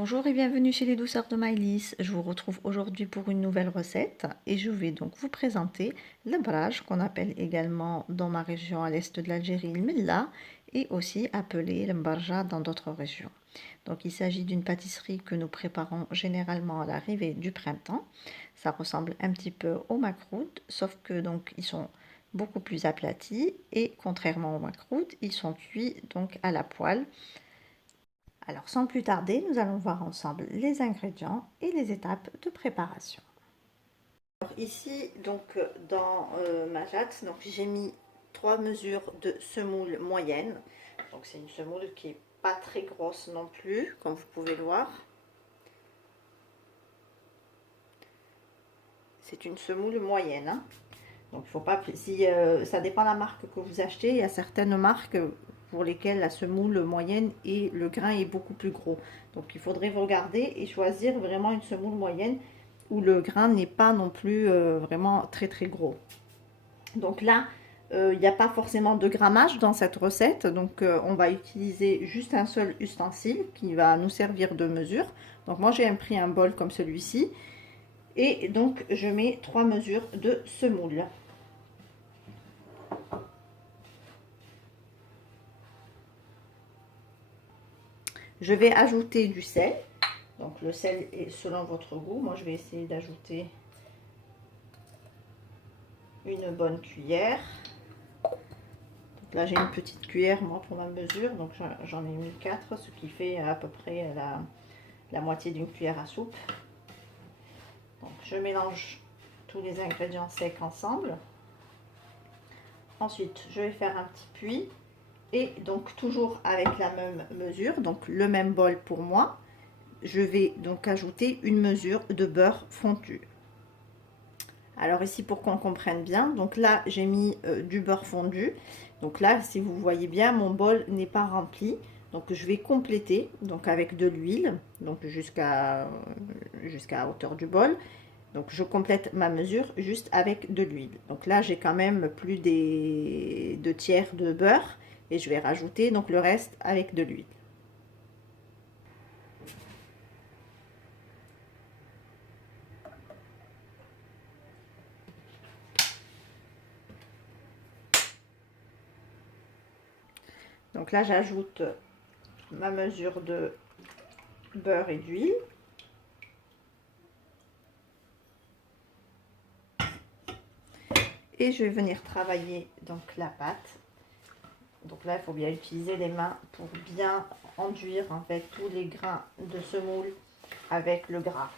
Bonjour et bienvenue chez les douceurs de Maïlis. Je vous retrouve aujourd'hui pour une nouvelle recette et je vais donc vous présenter le braj qu'on appelle également dans ma région à l'est de l'Algérie le milla et aussi appelé le mbarja dans d'autres régions. Donc il s'agit d'une pâtisserie que nous préparons généralement à l'arrivée du printemps. Ça ressemble un petit peu au makroud sauf que donc ils sont beaucoup plus aplatis et contrairement au makroud, ils sont cuits donc à la poêle. Alors sans plus tarder, nous allons voir ensemble les ingrédients et les étapes de préparation. Alors, ici, donc dans ma jatte, donc j'ai mis 3 mesures de semoule moyenne. Donc c'est une semoule qui est pas très grosse non plus, comme vous pouvez le voir. C'est une semoule moyenne. Hein. Donc il faut pas, si ça dépend de la marque que vous achetez, il y a certaines marques pour lesquelles la semoule moyenne et le grain est beaucoup plus gros. Donc il faudrait regarder et choisir vraiment une semoule moyenne où le grain n'est pas non plus vraiment très très gros. Donc là, il n'y a pas forcément de grammage dans cette recette, donc on va utiliser juste un seul ustensile qui va nous servir de mesure. Donc moi j'ai pris un bol comme celui-ci et donc je mets 3 mesures de semoule. Je vais ajouter du sel. Donc le sel est selon votre goût. Moi je vais essayer d'ajouter une bonne cuillère. Donc là j'ai une petite cuillère moi pour ma mesure. Donc j'en ai mis 4, ce qui fait à peu près la moitié d'une cuillère à soupe. Donc je mélange tous les ingrédients secs ensemble. Ensuite je vais faire un petit puits. Et donc toujours avec la même mesure, donc le même bol pour moi. Je vais donc ajouter une mesure de beurre fondu. Alors ici pour qu'on comprenne bien, donc là j'ai mis du beurre fondu. Donc là si vous voyez bien mon bol n'est pas rempli. Donc je vais compléter donc avec de l'huile, donc jusqu'à hauteur du bol. Donc je complète ma mesure juste avec de l'huile. Donc là j'ai quand même plus des 2 tiers de beurre et je vais rajouter donc le reste avec de l'huile. Donc là j'ajoute ma mesure de beurre et d'huile. Et je vais venir travailler donc la pâte. Donc là il faut bien utiliser les mains pour bien enduire en fait tous les grains de semoule avec le gras.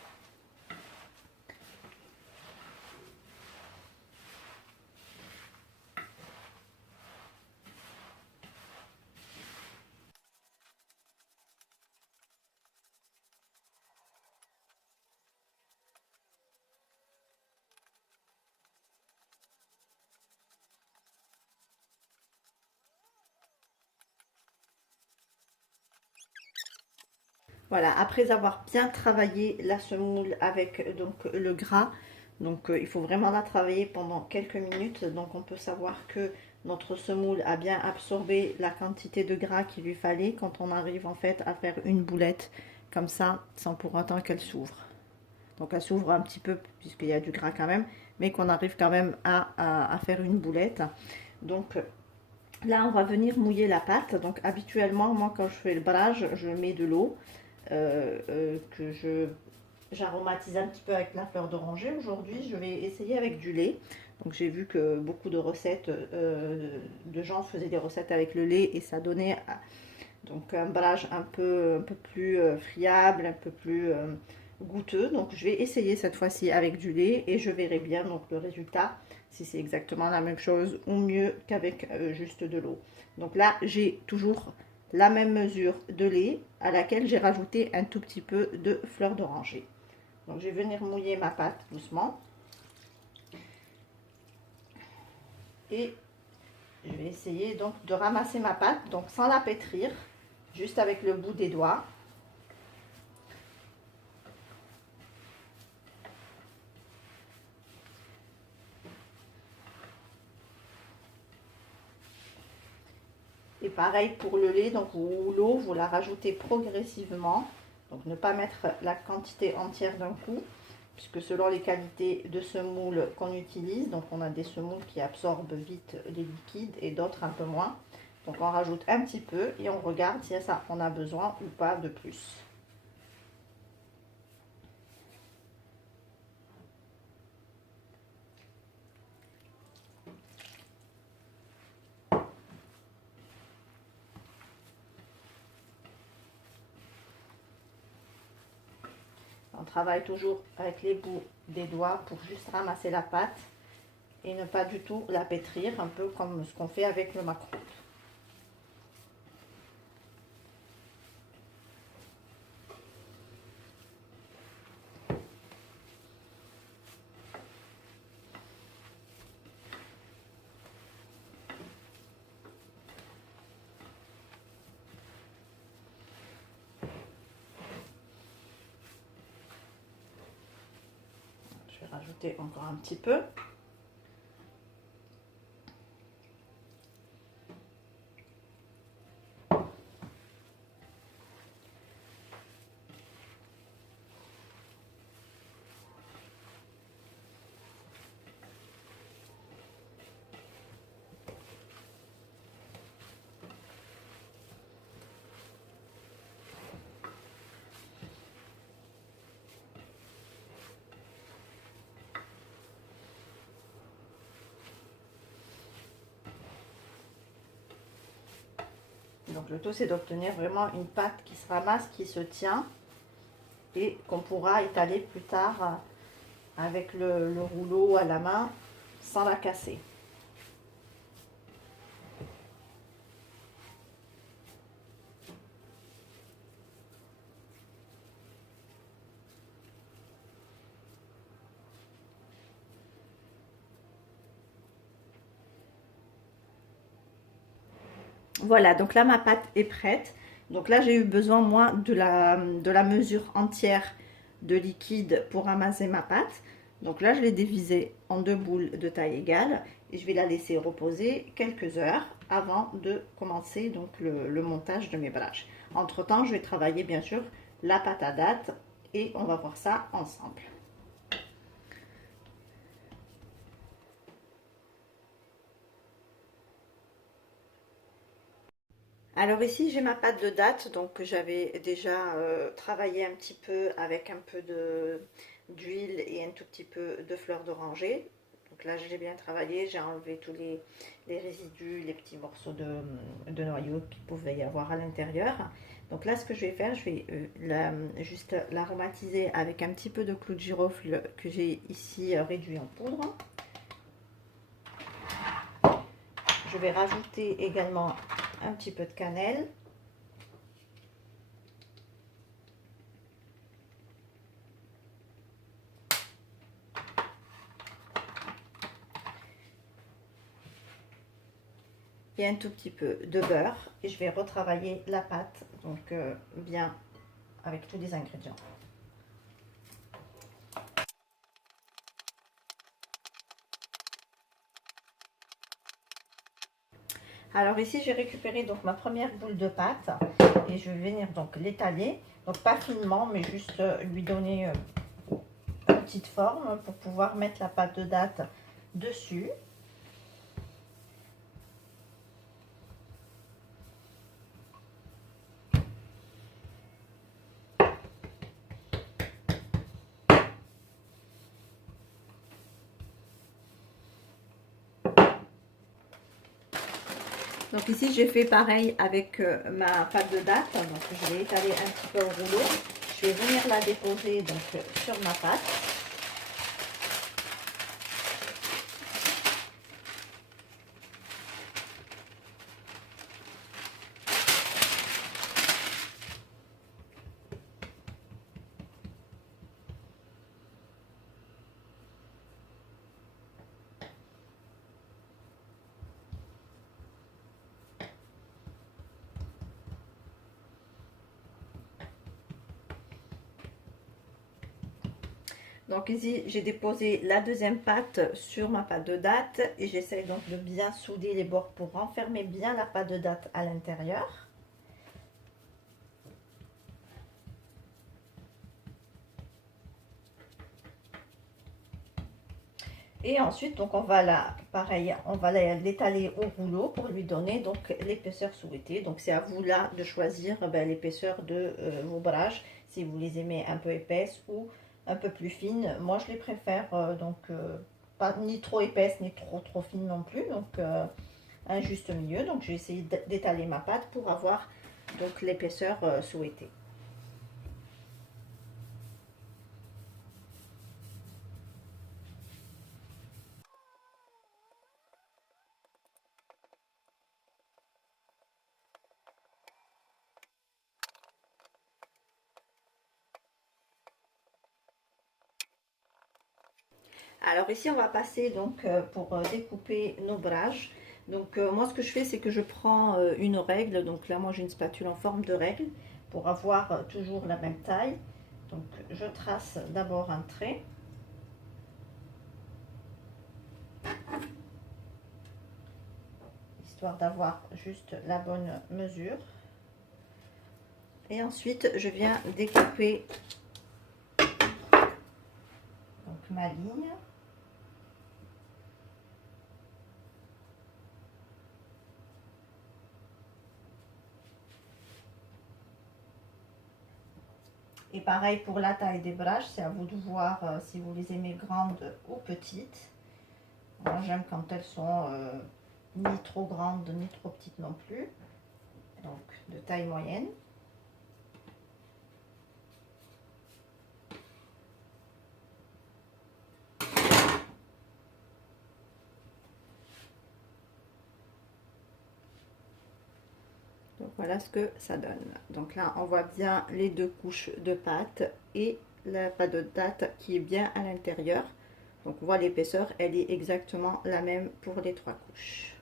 Voilà, après avoir bien travaillé la semoule avec donc le gras, donc il faut vraiment la travailler pendant quelques minutes. Donc on peut savoir que notre semoule a bien absorbé la quantité de gras qu'il lui fallait quand on arrive en fait à faire une boulette comme ça, sans pour autant qu'elle s'ouvre. Donc elle s'ouvre un petit peu puisqu'il y a du gras quand même, mais qu'on arrive quand même à faire une boulette. Donc là on va venir mouiller la pâte. Donc habituellement moi quand je fais le brage, je mets de l'eau. Que j'aromatise un petit peu avec la fleur d'oranger. Aujourd'hui, je vais essayer avec du lait. Donc j'ai vu que beaucoup de recettes de gens faisaient des recettes avec le lait et ça donnait donc un brage un peu plus friable, un peu plus goûteux. Donc je vais essayer cette fois-ci avec du lait et je verrai bien donc le résultat si c'est exactement la même chose ou mieux qu'avec juste de l'eau. Donc là j'ai toujours la même mesure de lait à laquelle j'ai rajouté un tout petit peu de fleur d'oranger. Donc je vais venir mouiller ma pâte doucement et je vais essayer donc de ramasser ma pâte donc sans la pétrir, juste avec le bout des doigts. Et pareil pour le lait, donc ou l'eau, vous la rajoutez progressivement Donc ne pas mettre la quantité entière d'un coup, puisque selon les qualités de semoule qu'on utilise, donc on a des semoules qui absorbent vite les liquides et d'autres un peu moins. Donc on rajoute un petit peu et on regarde si ça on a besoin ou pas de plus. On travaille toujours avec les bouts des doigts pour juste ramasser la pâte et ne pas du tout la pétrir, un peu comme ce qu'on fait avec le macaron. Je vais rajouter encore un petit peu. Donc le tout c'est d'obtenir vraiment une pâte qui se ramasse, qui se tient et qu'on pourra étaler plus tard avec le rouleau à la main sans la casser. Voilà, donc là ma pâte est prête. Donc là j'ai eu besoin moi de la mesure entière de liquide pour ramasser ma pâte. Donc là je l'ai divisée en deux boules de taille égale et je vais la laisser reposer quelques heures avant de commencer donc le montage de mes braches. Entre temps je vais travailler bien sûr la pâte à date et on va voir ça ensemble. Alors ici j'ai ma pâte de date, donc j'avais déjà travaillé un petit peu avec un peu d'huile et un tout petit peu de fleur d'oranger. Donc là j'ai bien travaillé, j'ai enlevé tous les résidus, les petits morceaux de noyau qu'il pouvait y avoir à l'intérieur. Donc là ce que je vais faire, je vais juste l'aromatiser avec un petit peu de clou de girofle que j'ai ici réduit en poudre. Je vais rajouter également un petit peu de cannelle. Et un tout petit peu de beurre. Et je vais retravailler la pâte, donc bien avec tous les ingrédients. Alors ici j'ai récupéré donc ma première boule de pâte et je vais venir donc l'étaler, donc pas finement mais juste lui donner une petite forme pour pouvoir mettre la pâte de date dessus. Donc ici j'ai fait pareil avec ma pâte de date, donc je vais étaler un petit peu au rouleau. Je vais venir la déposer donc sur ma pâte. Donc ici, j'ai déposé la deuxième pâte sur ma pâte de date et j'essaie donc de bien souder les bords pour renfermer bien la pâte de date à l'intérieur. Et ensuite, donc on va pareil, on va l'étaler au rouleau pour lui donner donc l'épaisseur souhaitée. Donc c'est à vous là de choisir l'épaisseur de vos brages, si vous les aimez un peu épaisses ou un peu plus fines. Moi je les préfère pas ni trop épaisses ni trop fines non plus, donc un juste milieu. Donc j'ai essayé d'étaler ma pâte pour avoir donc l'épaisseur souhaitée. Alors ici on va passer donc pour découper nos brages. Donc moi ce que je fais c'est que je prends une règle. Donc là moi j'ai une spatule en forme de règle pour avoir toujours la même taille. Donc je trace d'abord un trait. Histoire d'avoir juste la bonne mesure. Et ensuite je viens découper donc ma ligne. Et pareil pour la taille des brages, c'est à vous de voir si vous les aimez grandes ou petites. Moi j'aime quand elles sont ni trop grandes ni trop petites non plus. Donc de taille moyenne. Donc voilà ce que ça donne. Donc là on voit bien les deux couches de pâte et la pâte de date qui est bien à l'intérieur. Donc on voit l'épaisseur, elle est exactement la même pour les trois couches.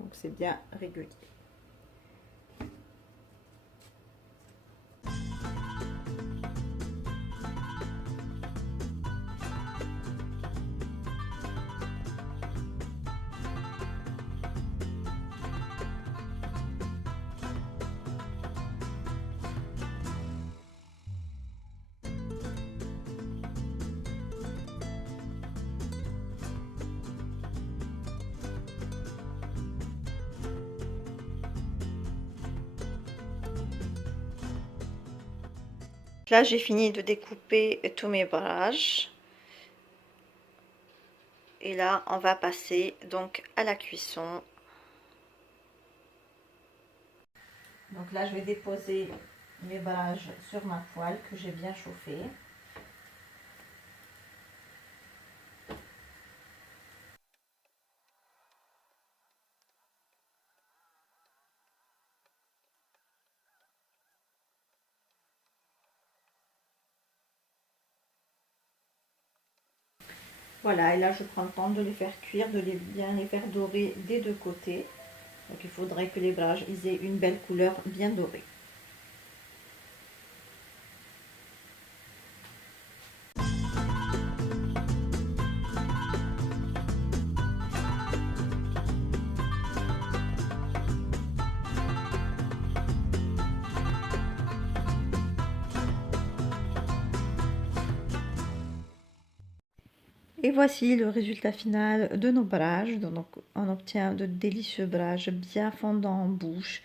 Donc c'est bien régulier. Là, j'ai fini de découper tous mes brages. Et là, on va passer donc à la cuisson. Donc là, je vais déposer mes brages sur ma poêle que j'ai bien chauffée. Voilà, et là je prends le temps de les faire cuire, de bien les faire dorer des deux côtés. Donc il faudrait que les brages aient une belle couleur bien dorée. Et voici le résultat final de nos brages. Donc on obtient de délicieux brages bien fondants en bouche,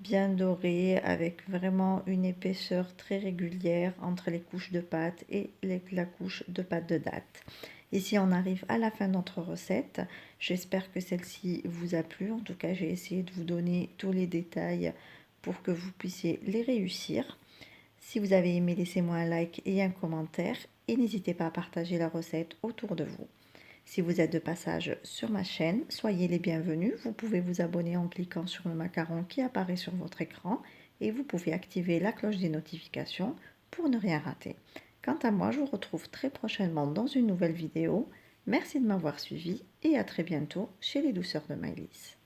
bien dorés, avec vraiment une épaisseur très régulière entre les couches de pâte et la couche de pâte de date. Ici on arrive à la fin de notre recette. J'espère que celle-ci vous a plu. En tout cas j'ai essayé de vous donner tous les détails pour que vous puissiez les réussir. Si vous avez aimé, laissez-moi un like et un commentaire et n'hésitez pas à partager la recette autour de vous. Si vous êtes de passage sur ma chaîne, soyez les bienvenus. Vous pouvez vous abonner en cliquant sur le macaron qui apparaît sur votre écran et vous pouvez activer la cloche des notifications pour ne rien rater. Quant à moi, je vous retrouve très prochainement dans une nouvelle vidéo. Merci de m'avoir suivi et à très bientôt chez les douceurs de Maëlys.